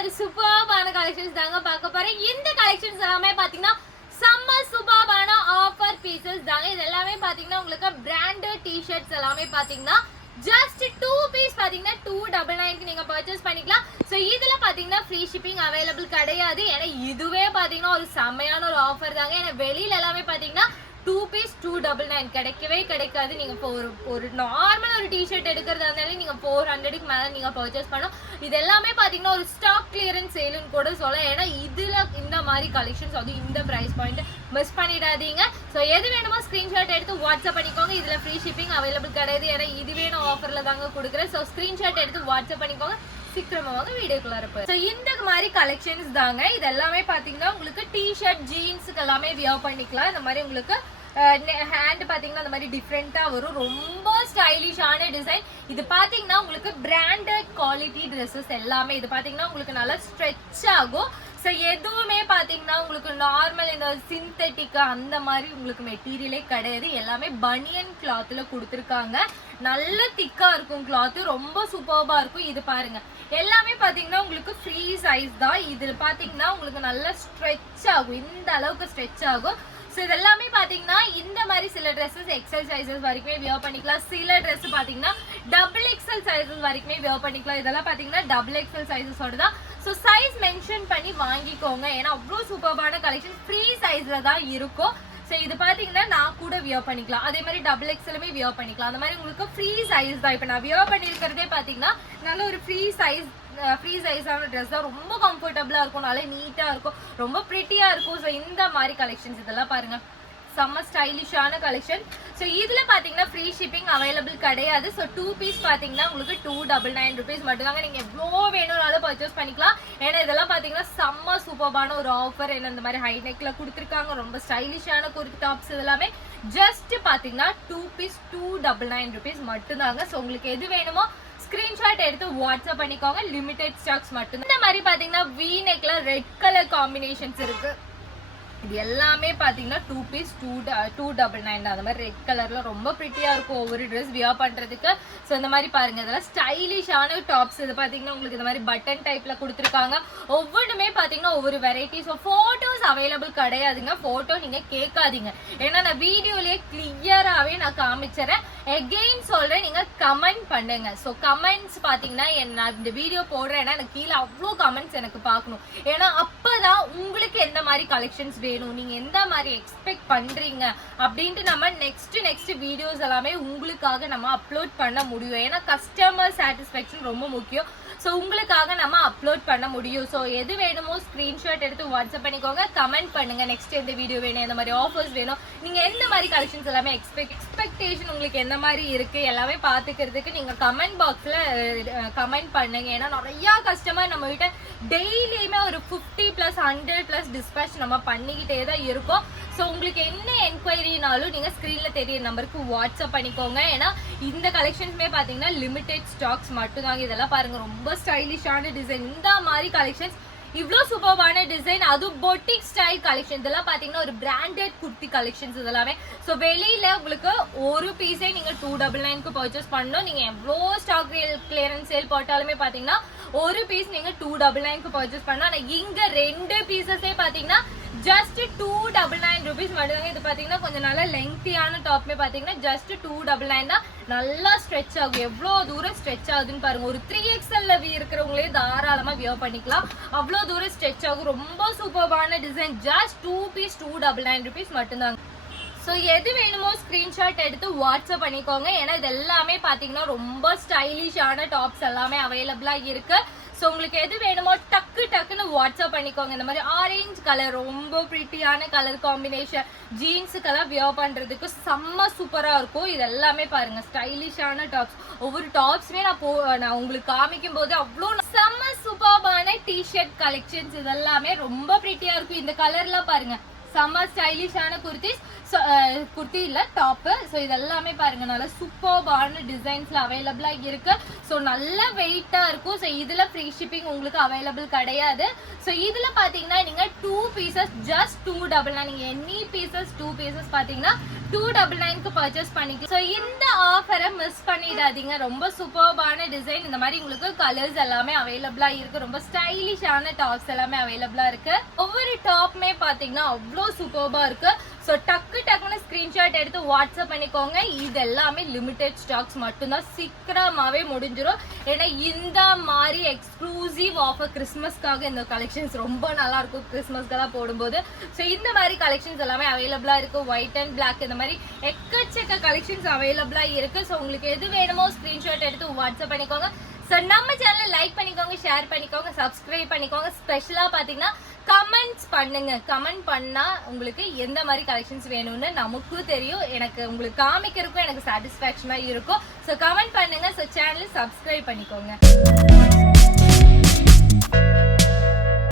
ஒரு சூப்பரான கலெக்ஷன்ஸ் தாங்க பார்க்க போறேன். இந்த கலெக்ஷன்ஸ் எல்லாமே பாத்தீங்கன்னா செம்ம சூப்பரான ஆஃபர் பீசஸ் தாங்க. இது எல்லாமே பாத்தீங்கன்னா உங்களுக்கு பிராண்டட் டி-ஷர்ட்ஸ் எல்லாமே பாத்தீங்கன்னா ஜஸ்ட் 2 பீஸ் பாத்தீங்கன்னா 299 நீங்க பர்ச்சேஸ் பண்ணிக்கலாம். சோ இதுல பாத்தீங்கன்னா ஃப்ரீ ஷிப்பிங் அவைலபிள் கிடையாது. ஏன்னா இதுவே பாத்தீங்கன்னா ஒரு செமையான ஒரு ஆஃபர் தாங்க. ஏன்னா வெளியில எல்லாமே பாத்தீங்கன்னா 2 பீஸ் 299 கிடைக்கவே கிடைக்காது. நீங்க ஒரு நார்மல் ஒரு டி-ஷர்ட் எடுக்கிறதா இருந்தாலும் நீங்க 400க்கு மேல நீங்க பர்ச்சேஸ் பண்ணணும். இது எல்லாமே பாத்தீங்கன்னா ஒரு ஸ்டாக் கிளியரன்ஸ் சேல்னு கூட சொல்லலாம். ஏன்னா இதுல இந்த மாதிரி கலெக்ஷன்ஸ் அது இந்த பிரைஸ் பாயிண்ட் மிஸ் பண்ணிடாதீங்க. ஸோ எது வேணுமோ ஸ்கிரீன்ஷாட் எடுத்து வாட்ஸ்அப் பண்ணிக்கோங்க. இதுல ஃப்ரீ ஷிப்பிங் அவைலபிள் கிடையாது. ஏன்னா இதுவே நான் ஆஃபர்ல தாங்க கொடுக்குறேன். ஸோ ஸ்கிரீன்ஷாட் எடுத்து வாட்ஸ்அப் பண்ணிக்கோங்க. சீக்கிரமாக வீடியோக்குள்ள இருப்பேன். ஸோ இந்த மாதிரி கலெக்ஷன்ஸ் தாங்க. இது எல்லாமே பாத்தீங்கன்னா உங்களுக்கு டி-ஷர்ட் ஜீன்ஸுக்கு எல்லாமே வியர் பண்ணிக்கலாம். இந்த மாதிரி உங்களுக்கு ஹேண்ட் பாத்தீங்கன்னா இந்த மாதிரி டிஃப்ரெண்டா வரும். ரொம்ப ஸ்டைலிஷான டிசைன். இது பாத்தீங்கன்னா உங்களுக்கு பிராண்டட் குவாலிட்டி ட்ரெஸ்ஸஸ் எல்லாமே. இது பாத்தீங்கன்னா உங்களுக்கு நல்லா ஸ்ட்ரெச் ஆகும். ஸோ எதுவுமே பாத்தீங்கன்னா உங்களுக்கு நார்மல் இந்த சிந்தட்டிக் அந்த மாதிரி உங்களுக்கு மெட்டீரியலே கிடையாது. எல்லாமே பனியன் கிளாத்ல கொடுத்துருக்காங்க. நல்ல திக்கா இருக்கும் கிளாத். ரொம்ப சூப்பர்பா இருக்கும். இது பாருங்க எல்லாமே பாத்தீங்கன்னா உங்களுக்கு ஃப்ரீ சைஸ் தான். இது பாத்தீங்கன்னா உங்களுக்கு நல்லா ஸ்ட்ரெச் ஆகும். இந்த அளவுக்கு ஸ்ட்ரெச் ஆகும். ஸோ இதெல்லாமே பாத்தீங்கன்னா இந்த மாதிரி சில ட்ரெஸ்ஸஸ் எக்ஸல் சைஸஸ் வரைக்குமே வியர் பண்ணிக்கலாம். சில ட்ரெஸ் பாத்தீங்கன்னா டபுள் எக்ஸல் சைஸஸ் வரைக்குமே வியர் பண்ணிக்கலாம். இதெல்லாம் பாத்தீங்கன்னா டபுள் எக்ஸல் சைஸஸோட தான். ஸோ சைஸ் மென்ஷன் பண்ணி வாங்கிக்கோங்க. ஏன்னா அவ்வளோ சூப்பர்பான கலெக்ஷன் ஃப்ரீ சைஸ்ல தான் இருக்கும். ஸோ இது பாத்தீங்கன்னா நான் கூட வியர் பண்ணிக்கலாம். அதே மாதிரி டபுள் எக்ஸலுமே வியர் பண்ணிக்கலாம். அந்த மாதிரி உங்களுக்கு ஃப்ரீ சைஸ் தான். இப்போ நான் வியர் பண்ணியிருக்கிறதே பாத்தீங்கன்னா நல்ல ஒரு ஃப்ரீ சைஸான ட்ரெஸ் தான். ரொம்ப கம்ஃபர்டபுளா இருக்கும். நல்லா நீட்டா இருக்கும். ரொம்ப பிரிட்டியா இருக்கும். ஸோ இந்த மாதிரி கலெக்ஷன்ஸ் இதெல்லாம் பாருங்க செம்ம ஸ்டைலிஷான கலெக்ஷன். ஸோ இதுல பாத்தீங்கன்னா ஃப்ரீ ஷிப்பிங் அவைலபிள் கிடையாது. ஸோ 2 பீஸ் பாத்தீங்கன்னா உங்களுக்கு 299 ருபீஸ் மட்டும்தாங்க. நீங்க எவ்வளோ வேணும்னாலும் பர்ச்சேஸ் பண்ணிக்கலாம். ஏன்னா இதெல்லாம் பாத்தீங்கன்னா செம்ம சூப்பர்பான ஒரு ஆஃபர். ஏன்னா இந்த மாதிரி ஹை நெக்ல கொடுத்துருக்காங்க. ரொம்ப ஸ்டைலிஷான குர்த்தி டாப்ஸ் இதெல்லாமே ஜஸ்ட் பாத்தீங்கன்னா 2 பீஸ் 299 ருபீஸ் மட்டும்தாங்க. ஸோ உங்களுக்கு எது வேணுமோ ஸ்கிரீன்ஷாட் எடுத்து வாட்ஸ்அப் பண்ணிக்கோங்க. லிமிடெட் ஸ்டாக்ஸ் மட்டும். இந்த மாதிரி பாத்தீங்கன்னா வி நெக்ல ரெட் கலர் காம்பினேஷன்ஸ் இருக்கு. இது எல்லாமே பாத்தீங்கன்னா 2 பீஸ் 299 அந்த மாதிரி ரெட் கலர்ல ரொம்ப பிரிட்டியா இருக்கும் ஒவ்வொரு ட்ரெஸ் வியர் பண்றதுக்கு. ஸோ இந்த மாதிரி பாருங்க இதெல்லாம் ஸ்டைலிஷான டாப்ஸ். இது பாத்தீங்கன்னா உங்களுக்கு இந்த மாதிரி பட்டன் டைப்ல கொடுத்துருக்காங்க. ஒவ்வொன்றுமே பாத்தீங்கன்னா ஒவ்வொரு வெரைட்டி. ஸோ போட்டோஸ் அவைலபிள் கிடையாதுங்க. போட்டோ நீங்க கேட்காதீங்க. ஏன்னா நான் வீடியோலயே கிளியராகவே நான் காமிச்சிடறேன். எகெயின் சொல்றேன், நீங்க கமெண்ட் பண்ணுங்க. ஸோ கமெண்ட்ஸ் பாத்தீங்கன்னா நான் இந்த வீடியோ போடுறேன்னா எனக்கு கீழே அவ்வளோ கமெண்ட்ஸ் எனக்கு பார்க்கணும். ஏன்னா அப்பதான் உங்களுக்கு எந்த மாதிரி கலெக்ஷன்ஸ் வேணும், நீங்க எந்த மாதிரி எக்ஸ்பெக்ட் பண்றீங்க அப்படின்ட்டு நம்ம நெக்ஸ்ட் வீடியோஸ் எல்லாமே உங்களுக்காக நம்ம அப்லோட் பண்ண முடியும். ஏன்னா கஸ்டமர் சாட்டிஸ்ஃபேக்ஷன் ரொம்ப முக்கியம். ஸோ உங்களுக்காக நம்ம அப்லோட் பண்ண முடியும். ஸோ எது வேணுமோ ஸ்கிரீன்ஷாட் எடுத்து வாட்ஸ்அப் பண்ணிக்கோங்க. கமெண்ட் பண்ணுங்க நெக்ஸ்ட் எந்த வீடியோ வேணும், எந்த மாதிரி ஆஃபர்ஸ் வேணும், நீங்க எந்த மாதிரி கலெக்ஷன்ஸ் எல்லாமே எக்ஸ்பெக்டேஷன் உங்களுக்கு எந்த மாதிரி இருக்கு எல்லாமே பாத்துக்கிறதுக்கு நீங்க கமெண்ட் பாக்ஸ்ல கமெண்ட் பண்ணுங்க. ஏன்னா நிறைய கஸ்டமர் நம்ம கிட்ட டெய்லியுமே ஒரு 50+ 100+ டிஸ்பேச் நம்ம பண்ணிக்கிட்டே தான் இருக்கோம். ஸோ உங்களுக்கு என்ன என்கொயரினாலும் நீங்க ஸ்கிரீன்ல தெரிய நம்பருக்கு வாட்ஸ்அப் பண்ணிக்கோங்க. ஏன்னா இந்த கலெக்ஷன்ஸுமே பாத்தீங்கன்னா லிமிடெட் ஸ்டாக்ஸ் மட்டும்தாங்க. இதெல்லாம் பாருங்க ரொம்ப ஸ்டைலிஷான டிசைன். இந்த மாதிரி கலெக்ஷன்ஸ் இவ்வளோ சூப்பர்பான டிசைன். அதுவும் பொட்டிக் ஸ்டைல் கலெக்ஷன். இதெல்லாம் பாத்தீங்கன்னா ஒரு பிராண்டட் குர்த்தி கலெக்ஷன்ஸ் இதெல்லாமே. ஸோ வெளியில உங்களுக்கு ஒரு பீஸே நீங்க 299க்கு பர்ச்சேஸ் பண்ணணும். நீங்க எவ்வளோ ஸ்டாக் கிளியரன்ஸ் சேல் போட்டாலுமே பாத்தீங்கன்னா ஒரு பீஸ் நீங்க 299க்கு பர்ச்சேஸ் பண்ணலாம். ஆனா இங்க 2 பீசஸே பாத்தீங்கன்னா ஜஸ்ட் 299 ருபீஸ் மட்டும்தாங்க. இது பாத்தீங்கன்னா கொஞ்சம் நல்லா லெங்க்தியான டாப்மே பாத்தீங்கன்னா ஜஸ்ட் 299 தான். நல்லா ஸ்ட்ரெச் ஆகும். எவ்வளவு தூரம் ஸ்ட்ரெச் ஆகுதுன்னு பாருங்க. ஒரு 3XL இருக்கிறவங்களே தாராளமா வியர் பண்ணிக்கலாம். அவ்வளவு தூரம் ஸ்ட்ரெச் ஆகும். ரொம்ப சூப்பர்பான டிசைன். ஜஸ்ட் 2 பீஸ் 299 ருபீஸ் மட்டும்தாங்க. ஸோ எது வேணுமோ ஸ்கிரீன்ஷாட் எடுத்து வாட்ஸ்அப் பண்ணிக்கோங்க. ஏன்னா இது எல்லாமே பாத்தீங்கன்னா ரொம்ப ஸ்டைலிஷான டாப்ஸ் எல்லாமே அவைலபிளா இருக்கு. ஸோ உங்களுக்கு எது வேணுமோ டக்குன்னு வாட்ஸ்அப் பண்ணிக்கோங்க. இந்த மாதிரி ஆரஞ்சு கலர் ரொம்ப பிரிட்டியான கலர் காம்பினேஷன் ஜீன்ஸுக்கெல்லாம் வியர் பண்றதுக்கு செம்ம சூப்பரா இருக்கும். இது எல்லாமே பாருங்க ஸ்டைலிஷான டாப்ஸ். ஒவ்வொரு டாப்ஸுமே நான் உங்களுக்கு காமிக்கும் போது அவ்வளோ செம்ம சூப்பர்பான டி-ஷர்ட் கலெக்ஷன்ஸ் இதெல்லாமே ரொம்ப பிரிட்டியா இருக்கும். இந்த கலர்லாம் பாருங்க செம்ம ஸ்டைலிஷான குர்த்தி இல்ல டாப். ஸோ இதெல்லாமே பாருங்க நல்லா சூப்பர்பான டிசைன்ஸ்ல அவைலபிளா இருக்கு. ஸோ நல்ல வெயிட்டா இருக்கும். ஸோ இதுல ஃப்ரீ ஷிப்பிங் உங்களுக்கு அவைலபிள் கிடையாது. ஸோ இதுல பாத்தீங்கன்னா நீங்க 2 பீசஸ் ஜஸ்ட் 299. நீங்க எனி பீசஸ் 2 பீசஸ் பாத்தீங்கன்னா 299க்கு பர்ச்சேஸ் பண்ணிக்கலாம். ஸோ இந்த ஆஃபரை மிஸ் பண்ணி பண்ணிடாதீங்க. ரொம்ப சூப்பர்பான டிசைன். இந்த மாதிரி உங்களுக்கு கலர்ஸ் எல்லாமே அவைலபிளா இருக்கு. ரொம்ப ஸ்டைலிஷான டாப்ஸ் எல்லாமே அவைலபிளா இருக்கு. ஒவ்வொரு டாப்புமே பாத்தீங்கன்னா அவ்வளோ சூப்பர்பா இருக்கு. ஸோ டக்குன்னு ஸ்கிரீன்ஷாட் எடுத்து வாட்ஸ்அப் பண்ணிக்கோங்க. இது எல்லாமே லிமிடெட் ஸ்டாக்ஸ் மட்டும்தான், சீக்கிரமாவே முடிஞ்சிடும். ஏன்னா இந்த மாதிரி எக்ஸ்க்ளூசிவ் ஆஃபர் கிறிஸ்மஸ்க்காக இந்த கலெக்ஷன்ஸ் ரொம்ப நல்லா இருக்கும் கிறிஸ்மஸ்க்கெல்லாம் போடும்போது. ஸோ இந்த மாதிரி கலெக்ஷன்ஸ் எல்லாமே அவைலபிளா இருக்கு. ஒயிட் அண்ட் பிளாக் இந்த மாதிரி எக்கச்சக்க கலெக்ஷன்ஸ் அவைலபிளா இருக்கு. ஸோ உங்களுக்கு எது வேணுமோ ஸ்கிரீன்ஷாட் எடுத்து வாட்ஸ்அப் பண்ணிக்கோங்க. ஸோ நம்ம சேனலை லைக் பண்ணிக்கோங்க, ஷேர் பண்ணிக்கோங்க, சப்ஸ்கிரைப் பண்ணிக்கோங்க. ஸ்பெஷலாக பார்த்தீங்கன்னா கமெண்ட்ஸ் பண்ணுங்க. கமெண்ட் பண்ணா உங்களுக்கு எந்த மாதிரி கலெக்ஷன்ஸ் வேணும்னு நமக்கும் தெரியும், எனக்கு உங்களுக்கு காமிக்கிறதுக்கும் எனக்கு சாட்டிஸ்ஃபேக்ஷனாக இருக்கும். ஸோ கமெண்ட் பண்ணுங்க. ஸோ சேனலை சப்ஸ்கிரைப் பண்ணிக்கோங்க.